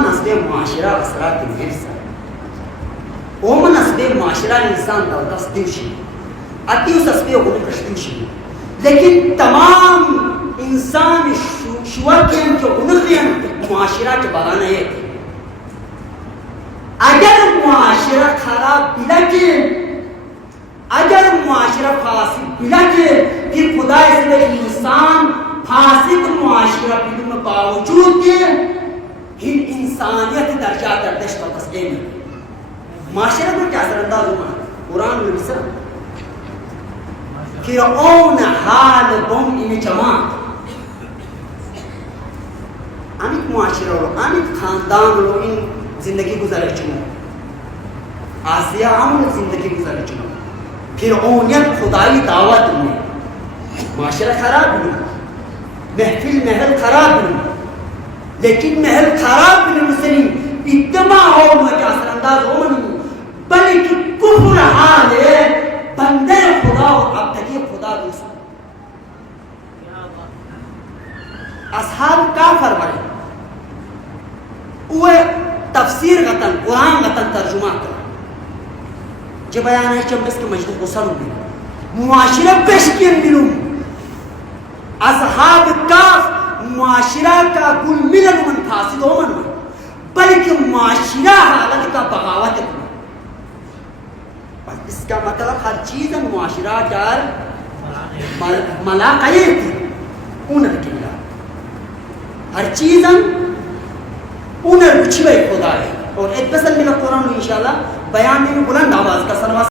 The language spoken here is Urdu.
اومن اسبه معاشره اثرات الحفظ اومن اسبه معاشره انسان دا تصدیق شي اتیوس اسبه کو کشتیم شي لیکن تمام انسان شوار کے ان کو انہیں معاشرہ کے بغانا ہے اگر معاشرہ خراب بلکہ اگر معاشرہ فاسد بلکہ پھر خدا اس میں انسان فاسد معاشرہ بدون باوجود کے ہی انسانیت درجات دردش کا تسلیم ہے معاشرہ کو کیا اثر انداز ہوا قرآن میں بسر فرعون حال بم ان جماعت امیت معاشرہ رو امیت خاندان رو ان زندگی گزارے چنو آسیہ عمل زندگی گزارے چنو فرعونیت خدای دعوت میں معاشرہ خراب ہوئی محل خراب ہوئی لیکن محل خراب ہوئی مسلم اتباع ہو مجھے اثر انداز ہو منی بلکہ کفر حال ہے بندے خدا اور اب تک یہ خدا دوسرا اصحاب کافر بڑے وہ تفسیر غتن قرآن غتن ترجمہ کرا جو بیان ہے چمبس کے مجدد غصہ نو بھی معاشرہ پیشکین ملوں اصحاب کاف معاشرہ کا گل ملن من فاسد ہو من بلکہ معاشرہ حالت کا بغاوت ہے اس کا مطلب ہر چیز معاشرہ جار ملاقائیں تھی انہوں کی ملا ہر چیز انہوں بچھوے خدا ہے اور ایک بسن ملا قرآن انشاءاللہ بیان میں بلند آواز کا سنواس